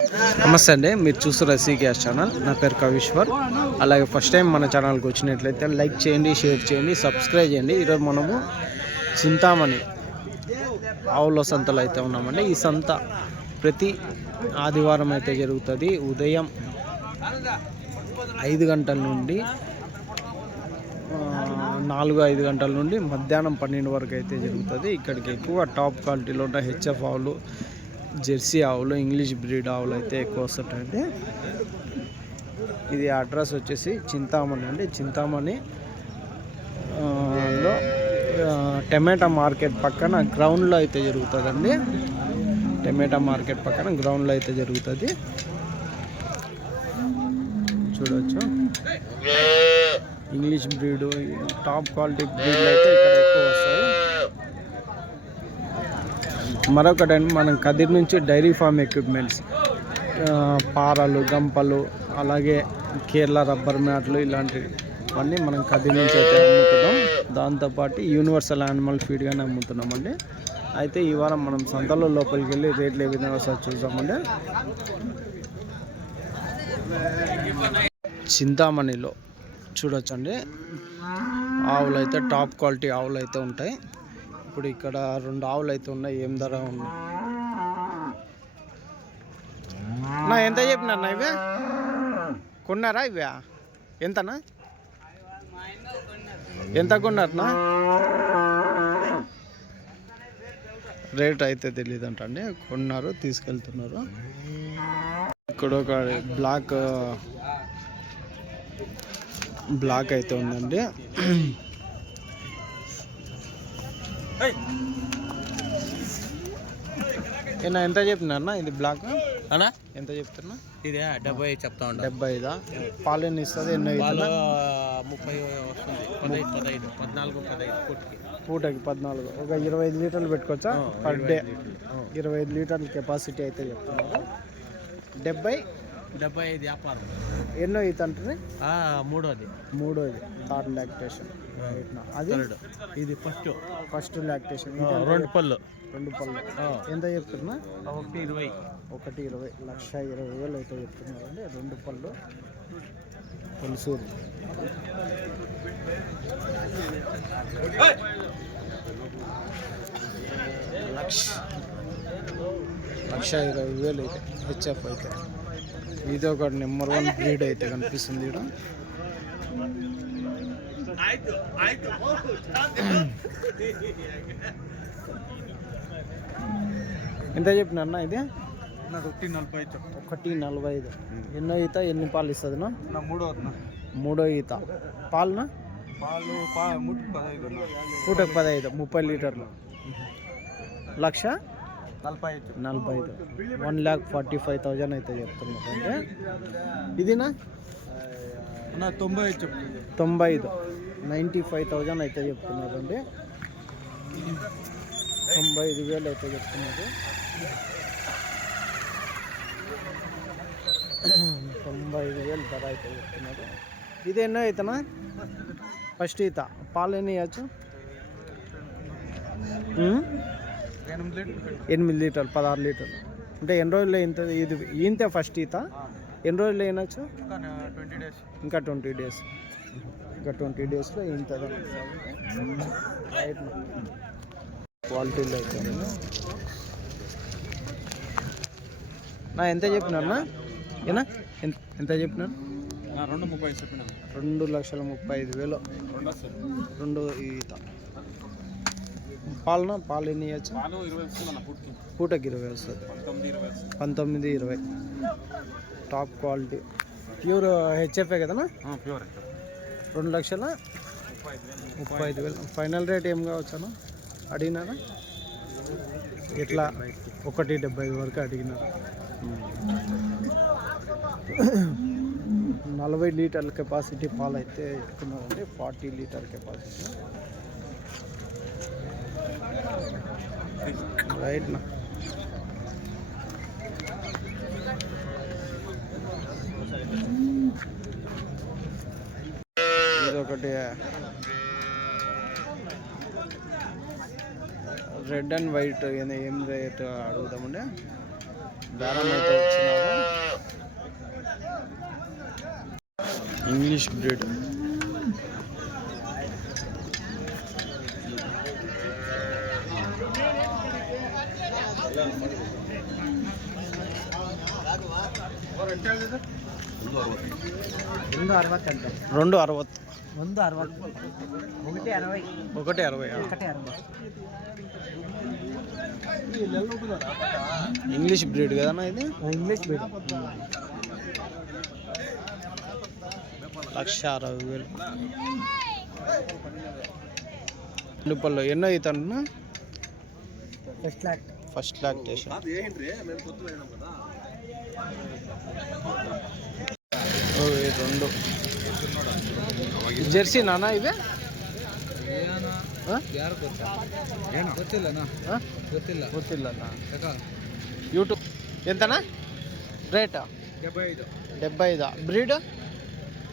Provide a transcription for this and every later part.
నమస్తే అండి మీరు చూస్తున్న సీ గ్యాస్ ఛానల్. నా పేరు కవీశ్వర్. అలాగే ఫస్ట్ టైం మన ఛానల్కి వచ్చినట్లయితే లైక్ చేయండి షేర్ చేయండి సబ్స్క్రైబ్ చేయండి. ఈరోజు మనము చింతామణి ఆవుల సంతలో అయితే ఉన్నామండి. ఈ సంత ప్రతి ఆదివారం అయితే జరుగుతుంది. ఉదయం ఐదు గంటల నుండి నాలుగు ఐదు గంటల నుండి మధ్యాహ్నం పన్నెండు వరకు అయితే జరుగుతుంది. ఇక్కడికి ఎక్కువ టాప్ క్వాలిటీలో ఉన్న హెచ్ఎఫ్ ఆవులు జెర్సీ ఆవులు ఇంగ్లీష్ బ్రీడ్ ఆవులు అయితే ఎక్కువ వస్తుంటాయండి. ఇది అడ్రస్ వచ్చేసి చింతామణి అండి. చింతామణి లో టమాటా మార్కెట్ పక్కన గ్రౌండ్లో అయితే జరుగుతుందండి. టమాటా మార్కెట్ పక్కన గ్రౌండ్లో అయితే జరుగుతుంది. చూడవచ్చు ఇంగ్లీష్ బ్రీడ్ టాప్ క్వాలిటీ బ్రీడ్లు అయితే ఇక్కడ ఎక్కువ వస్తాయి. మరొకటి మనం కదిరి నుంచి డైరీ ఫామ్ ఎక్విప్మెంట్స్ పారలు గంపలు అలాగే కేరళ రబ్బర్ మ్యాట్లు ఇలాంటివన్నీ మనం కదిరి నుంచి అయితే అమ్ముతున్నాం. దాంతోపాటు యూనివర్సల్ యానిమల్ ఫీడ్ కానీ అమ్ముతున్నామండి. అయితే ఈ వారం మనం సంతలో లోపలికి వెళ్ళి రేట్లు ఏ విధంగా వస్తాయో చూద్దామండి. చింతామణిలో చూడొచ్చండి. ఆవులు అయితే టాప్ క్వాలిటీ ఆవులు అయితే ఉంటాయి. ఇప్పుడు ఇక్కడ రెండు ఆవులు అయితే ఉన్నాయి. ఏం ధర ఉన్నాయి నా ఎంత చెప్పినారు ఇవే? కొన్నారా ఇవే? ఎంతనా? ఎంత కొన్నారనా రేట్ అయితే తెలియదు అంటండి కొన్నారు తీసుకెళ్తున్నారు. ఇక్కడ ఒక బ్లాక్ బ్లాక్ అయితే ఉందండి. ఏనా ఎంత చెప్తున్నా ఇది బ్లాక్? అన్నా? ఎంత చెప్తున్నా? ఇదే డెబ్బై చెప్తా ఉంటా డెబ్బై ఐదా పాలు ఎన్ని ఇస్తుంది? ఎన్నో ముప్పై వస్తుంది. పదహైదు పదహైదు. పద్నాలుగు పదహైదు పూటకి. పూటకి పద్నాలుగు. ఒక ఇరవై ఐదు లీటర్లు పెట్టుకోవచ్చా? Per day. ఇరవై ఐదు లీటర్ల కెపాసిటీ అయితే చెప్తున్నారు. డెబ్బై డెబ్బై ఐదు వ్యాపారం. ఎన్నో అంటుంది ఆ, మూడోది. మూడోది. థర్డ్ లాక్టేషన్ అది? ఇది ఫస్ట్ ఫస్ట్ లాక్టేషన్ రెండు పళ్ళు. రెండు పళ్ళు. ఎంత చెప్తున్నా? ఒకటి ఇరవై. ఒకటి ఇరవై. లక్ష ఇరవై వేలు అయితే చెప్తున్నారండి. రెండు పళ్ళు. పులుసూరు. లక్ష. లక్ష ఇరవై వేలు అయితే హెచ్ఎఫ్ అయితే. ఇది ఒక నెంబర్ వన్ బ్రీడ్ అయితే కనిపిస్తుంది ఇక్కడ. ఎంత చెప్పిన అన్న ఇది? ఒకటి నలభై చెప్తా. ఒకటి నలభై ఐదు. ఎన్నో ఈత ఎన్ని పాలు ఇస్తుంది నా మూడో మూడో ఈత. పాలునా? పాలు పూటకు పదహైదు ముప్పై లీటర్లు. లక్ష? నలభై నలభై ఐదు. One lakh forty five thousand అయితే చెప్తున్నారు. అంటే ఇదినా? తొంభై చెప్తా తొంభై ఐదు. నైంటీ ఫైవ్ థౌజండ్ అయితే చెప్తున్నారు. అండి తొంభై ఐదు వేలు అయితే చెప్తున్నారు. తొంభై ఐదు వేలు ధర అయితే చెప్తున్నారు. ఇది ఎన్నో అవుతానా ఫస్ట్ ఈత. పాలు ఎన్ని ఇవ్వచ్చు ఎనిమిది లీటర్లు పదహారు లీటర్లు. అంటే ఎన్ని రోజుల్లో ఇంత ఇది ఈంతే ఫస్ట్ ఈత? ఎన్ని రోజుల్లో అయినచ్చు ఇంకా ట్వంటీ డేస్. ఇంకా ట్వంటీ డేస్లో ఇంత క్వాలిటీలో. నా ఎంత చెప్పినారన్నా ఏనా? ఎంత ఎంత చెప్పినారు రెండు ముప్పై చెప్పిన. రెండు లక్షల ముప్పై ఐదు వేలు. రెండు ఈత. పాలన? పాలు ఎన్ని ఇవ్వచ్చు? పూటకి ఇరవై వస్తుంది పంతొమ్మిది ఇరవై టాప్ క్వాలిటీ. ప్యూర్ హెచ్ఎఫ్ఏ కదనా? ప్యూర్ రెండు లక్షల ముప్పై ఐదు వేలు. ఫైనల్ రేట్ ఏం కావచ్చాను అడిగినారా? ఎట్లా? ఒకటి డెబ్బై ఐదు వరకు అడిగినారు. నలభై లీటర్ల కెపాసిటీ పాలు అయితే ఇస్తున్నారండి ఫార్టీ లీటర్ కెపాసిటీ. రైట్నా ఇదొకటి రెడ్ అండ్ వైట్ ఏం రేట్ అడుగుతామండి దారం అయితే వచ్చిన ఇంగ్లీష్ బ్రీడ్. రెండు అరవై ముందు అరవై ఒకటి అరవై. ఒకటి అరవై ఒకటి అరవై. ఇంగ్లీష్ బ్రీడ్ కదన్నా ఇది? English breed. లక్ష అరవై వేలు. నిప్పల్లో ఎన్నో అవుతాడు ఫస్ట్ లాక్. ఫస్ట్ లాక్ చేసాను రెండు జెర్సీ నానా ఇవే ఆ? ಯಾರು ಗೊತ್ತಾ ಗೊತ್ತಿಲ್ಲನಾ ఆ? ಗೊತ್ತಿಲ್ಲ ಗೊತ್ತಿಲ್ಲಣ್ಣ ಯಾಕ యూట్యూబ్ ఎంతనా రేటా డెబ్బై ఐదు డెబ్బై ఐదా బ్రీడ్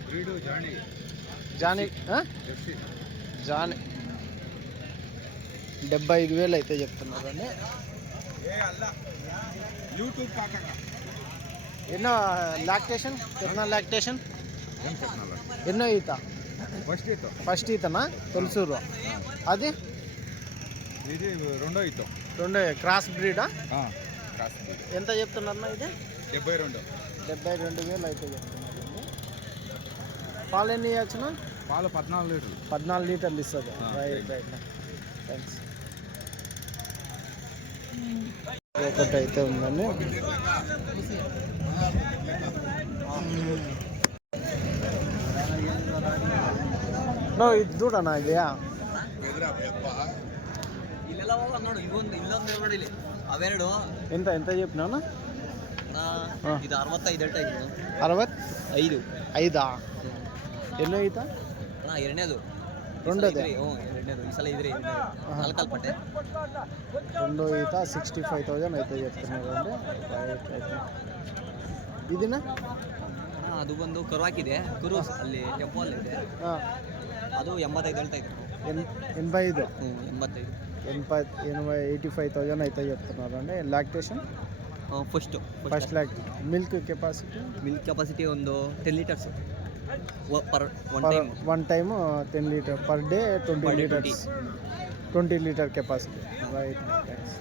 బ్రీడు జాణి జాని ఆ? జెర్సీ జాని డెబ్బై ఐదు వేలు అయితే చెప్తున్నారండి ఏ అల్ల యూట్యూబ్ కాకంగా ఎన్నో లాక్టేషన్? ఎన్నో లాక్టేషన్? ఎన్నో ఈత? ఫస్ట్ ఈతో. ఫస్ట్ ఈతనా? తొలసూరు. అది? ఇది రెండో ఈతో. రెండు క్రాస్ బ్రీడా? Cost breed. ఎంత చెప్తున్నారన్నా ఇది? డెబ్బై రెండు. డెబ్బై రెండు వేలు అయితే చెప్తున్నారు పాలు ఎన్ని ఇవ్వచ్చునా పాలు పద్నాలుగు లీటర్లు. పద్నాలుగు లీటర్లు ఇస్తుంది. Right right. థ్యాంక్స్ ఒకటి అయితే ఉందండి ఇది చూడనా ఇది ఎంత ఎంత చెప్పినా ఇది అరవత్తైదు అంటే అరవత్? ఐదు? ఐదా ఎన్నో ఈత? ఎన్నదు ಎರಡನೇದು రెండోదే? ಹ್ಞೂ ಎರಡನೇದು ಈ ಸಲ ಇದ್ರೆ ನಾಲ್ಕಲ್ಲಿ ಪಟ್ಟೆ రెండో ఈత సిక్స్టీ ఫైవ్ థౌజండ్ అయితే చెప్తున్నారు అండి రైట్ రైట్ ఇదినా ಅಣ್ಣ ಅದು ಬಂದು ಕರು ಹಾಕಿದೆ ಕರು ಅಲ್ಲಿ ಟೆಂಪೋ ಅಲ್ಲಿ ಇದೆ ఆ, ಅದು ಎಂಬತ್ತೈದು ಹೇಳ್ತಾ ಇದ್ರು ఎన్ ఎనభై ఐదు ಹ್ಞೂ ಎಂಬತ್ತೈದು ఎనభై ఎనభై ఎయిటీ ఫైవ్ థౌజండ్ అయితే చెప్తున్నారు అండి lactation first first lakh milk capacity milk capacity ಒಂದು ten litres one time ten litre per day twenty litre twenty litre capacity right thanks